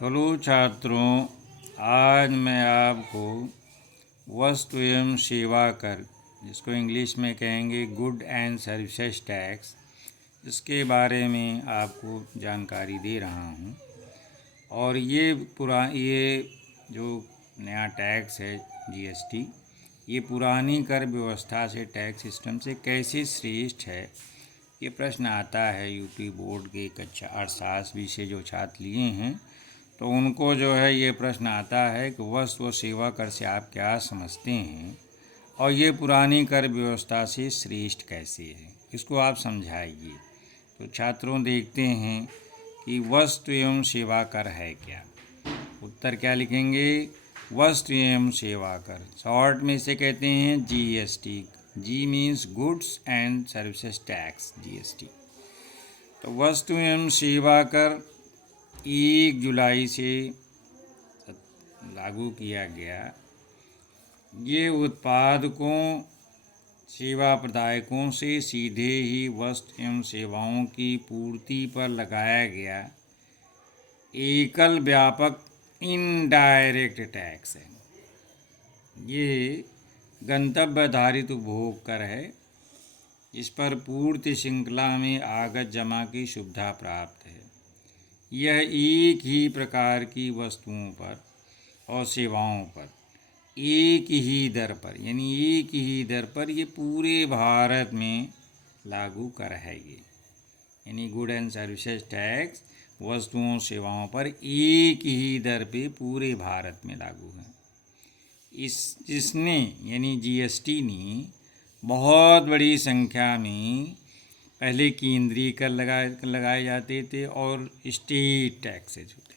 Hello छात्रों, आज मैं आपको वस्तु एवं सेवा कर, जिसको इंग्लिश में कहेंगे गुड एंड सर्विसेज टैक्स, इसके बारे में आपको जानकारी दे रहा हूँ। और ये जो नया टैक्स है जीएसटी, ये पुरानी कर व्यवस्था से, टैक्स सिस्टम से कैसे श्रेष्ठ है, ये प्रश्न आता है यूपी बोर्ड के कक्षा अर्थशास्त्र विषय जो छात्र लिए हैं, तो उनको जो है ये प्रश्न आता है कि वस्तु व सेवा कर से आप क्या समझते हैं और ये पुरानी कर व्यवस्था से श्रेष्ठ कैसे है, इसको आप समझाइए। तो छात्रों देखते हैं कि वस्तु एवं सेवा कर है क्या। उत्तर क्या लिखेंगे? वस्तु एवं सेवा कर, शॉर्ट में इसे कहते हैं GST. G means goods and services tax, GST. तो वस्तु एवं सेवा कर 1 जुलाई से लागू किया गया। ये उत्पादकों, सेवा प्रदायकों से सीधे ही वस्तु एवं सेवाओं की पूर्ति पर लगाया गया एकल व्यापक इनडायरेक्ट टैक्स है। ये गंतव्य आधारित उपभोग कर है, इस पर पूर्ति श्रृंखला में आगत जमा की सुविधा प्राप्त है। यह एक ही प्रकार की वस्तुओं पर और सेवाओं पर एक ही दर पर, यानी एक ही दर पर ये पूरे भारत में लागू कर है। ये यानी गुड एंड सर्विसेज टैक्स वस्तुओं सेवाओं पर एक ही दर पे पूरे भारत में लागू है। इसने यानी जीएसटी ने बहुत बड़ी संख्या में पहले केंद्रीय कर लगाए जाते थे और स्टेट टैक्सेज होते,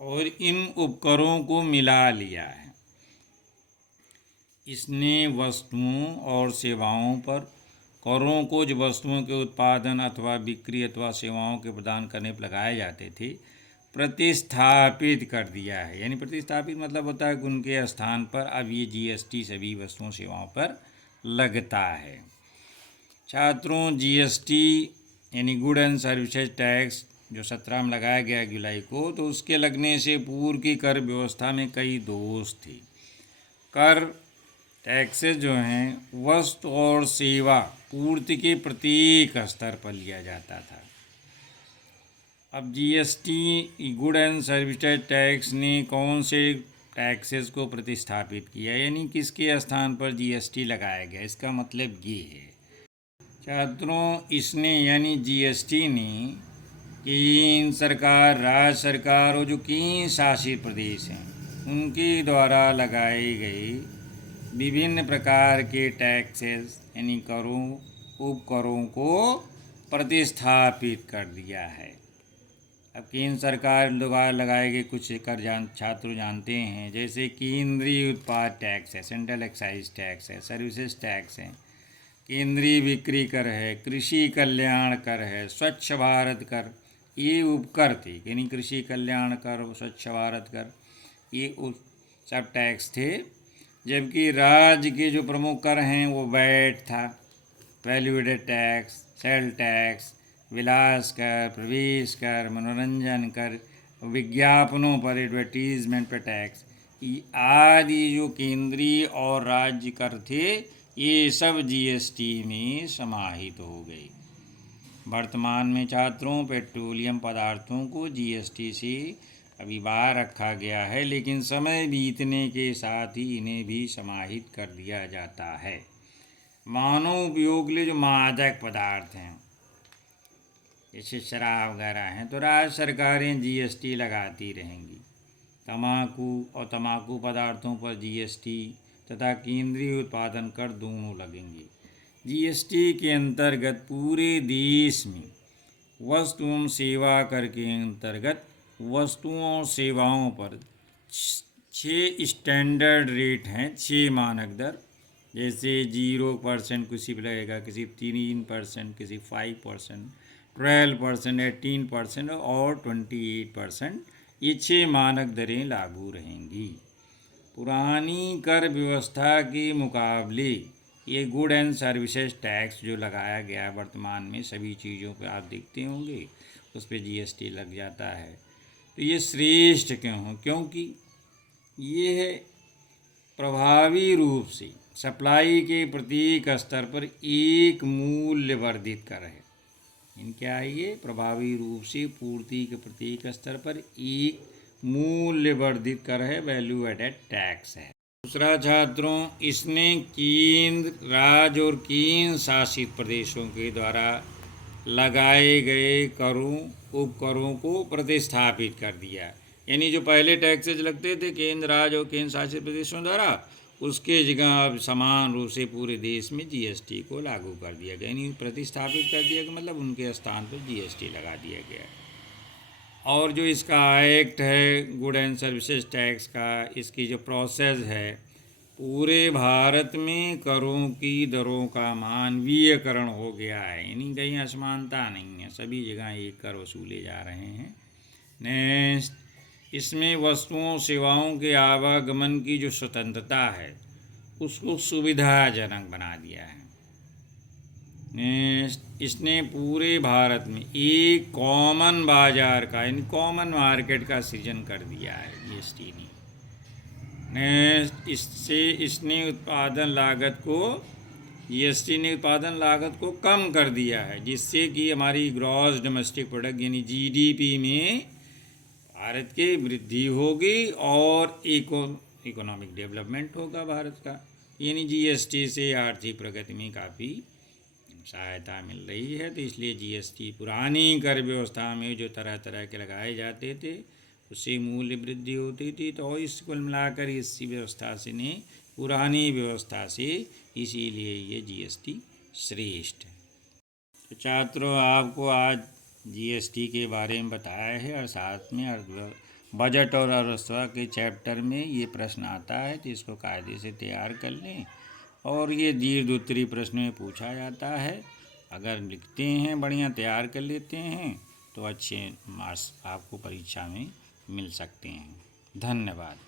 और इन उपकरों को मिला लिया है। इसने वस्तुओं और सेवाओं पर करों को जो वस्तुओं के उत्पादन अथवा बिक्री अथवा सेवाओं के प्रदान करने पर लगाए जाते थे, प्रतिस्थापित कर दिया है। यानी प्रतिस्थापित मतलब होता है कि उनके स्थान पर अब ये जीएसटी सभी वस्तुओं सेवाओं पर लगता है। छात्रों, जीएसटी यानी गुड एंड सर्विसेज टैक्स जो 17 में लगाया गया जुलाई को, तो उसके लगने से पूर्व की कर व्यवस्था में कई दोष थे। कर टैक्सेस जो हैं वस्तु और सेवा पूर्ति के प्रत्येक स्तर पर लिया जाता था। अब GST good and services tax ने कौन से टैक्सेस को प्रतिस्थापित किया, यानी किसके स्थान पर जीएसटी लगाया गया, इसका मतलब ये है छात्रों, इसने यानी जीएसटी ने केंद्र सरकार, राज्य सरकार और जो केंद्र शासित प्रदेश हैं उनके द्वारा लगाए गए विभिन्न प्रकार के टैक्सेस यानी करों, उपकरों को प्रतिस्थापित कर दिया है। अब केंद्र सरकार द्वारा लगाए गए कुछ कर छात्र जानते हैं, जैसे केंद्रीय उत्पाद टैक्स है, सेंट्रल एक्साइज टैक्स है, सर्विसेज टैक्स है, केंद्रीय बिक्री कर है, कृषि कल्याण कर है, स्वच्छ भारत कर, ये उपकर थे। यानी कृषि कल्याण कर, स्वच्छ भारत कर, ये सब टैक्स थे। जबकि राज्य के जो प्रमुख कर हैं वो वैट था, value added tax, sale tax, विलास कर, प्रवेश कर, मनोरंजन कर, विज्ञापनों पर, एडवर्टीजमेंट पर टैक्स आदि जो केंद्रीय और राज्य कर थे, ये सब जीएसटी में समाहित हो गए। वर्तमान में छात्रों पेट्रोलियम पदार्थों को जीएसटी से अभी बाहर रखा गया है, लेकिन समय बीतने के साथ ही इन्हें भी समाहित कर दिया जाता है। मानव उपयोग के लिए जो मादक पदार्थ हैं जैसे शराब वगैरह हैं, तो राज्य सरकारें जीएसटी लगाती रहेंगी। तंबाकू और तंबाकू पदार्थों पर जीएसटी तथा केंद्रीय उत्पादन कर दोनों लगेंगे। जीएसटी के अंतर्गत पूरे देश में वस्तु एवं सेवा कर के अंतर्गत वस्तुओं और सेवाओं पर 6 स्टैंडर्ड रेट हैं, 6 मानक दर। जैसे 0% किसी पर लगेगा, किसी 3%, किसी 5%, 12%, 18% और 28%, ये 6 मानक दरें लागू रहेंगी। पुरानी कर व्यवस्था के मुकाबले ये गुड एंड सर्विसेज टैक्स जो लगाया गया वर्तमान में सभी चीज़ों पर आप देखते होंगे, उस पर जीएसटी लग जाता है। तो ये श्रेष्ठ क्यों हो? क्योंकि ये है प्रभावी रूप से सप्लाई के प्रत्येक स्तर पर एक मूल्य वर्धित कर है। क्या है ये? प्रभावी रूप से पूर्ति के प्रत्येक स्तर पर एक मूल्य वर्धित कर है, वैल्यू एडेड टैक्स है। दूसरा छात्रों, इसने केंद्र, राज्य और केंद्र शासित प्रदेशों के द्वारा लगाए गए करों, उपकरों को प्रतिस्थापित कर दिया। यानी जो पहले टैक्सेज लगते थे केंद्र, राज्य और केंद्र शासित प्रदेशों द्वारा, उसके जगह अब समान रूप से पूरे देश में जीएसटी को लागू कर दिया गया। यानी प्रतिस्थापित कर दिया गया, मतलब उनके स्थान पर जीएसटी लगा दिया गया। और जो इसका एक्ट है गुड एंड सर्विसेज टैक्स का, इसकी जो प्रोसेस है, पूरे भारत में करों की दरों का मानवीयकरण हो गया है। यानी कहीं असमानता नहीं है, सभी जगह एक कर वसूले जा रहे हैं। नेक्स्ट, इसमें वस्तुओं सेवाओं के आवागमन की जो स्वतंत्रता है उसको सुविधाजनक बना दिया है। नेक्स्ट, इसने पूरे भारत में एक कॉमन बाजार का, यानी कॉमन मार्केट का सृजन कर दिया है जीएसटी ने। नेक्स्ट, इसने उत्पादन लागत को, जीएसटी ने उत्पादन लागत को कम कर दिया है, जिससे कि हमारी ग्रॉस डोमेस्टिक प्रोडक्ट यानी जीडीपी में भारत की वृद्धि होगी और इकोनॉमिक डेवलपमेंट होगा भारत का। यानी जीएसटी से आर्थिक प्रगति में काफ़ी सहायता मिल रही है। तो इसलिए जीएसटी पुरानी कर व्यवस्था में जो तरह तरह के लगाए जाते थे उससे मूल्य वृद्धि होती थी। तो इस कुल मिलाकर इसी व्यवस्था से ने पुरानी व्यवस्था से, इसीलिए ये जीएसटी श्रेष्ठ है। तो छात्रों, आपको आज जीएसटी के बारे में बताया है और साथ में बजट और अर्थव्यवस्था के चैप्टर में ये प्रश्न आता है, तो इसको कायदे से तैयार कर लें। और ये दीर्घ उत्तरीय प्रश्न में पूछा जाता है, अगर लिखते हैं, बढ़िया तैयार कर लेते हैं तो अच्छे मार्क्स आपको परीक्षा में मिल सकते हैं। धन्यवाद।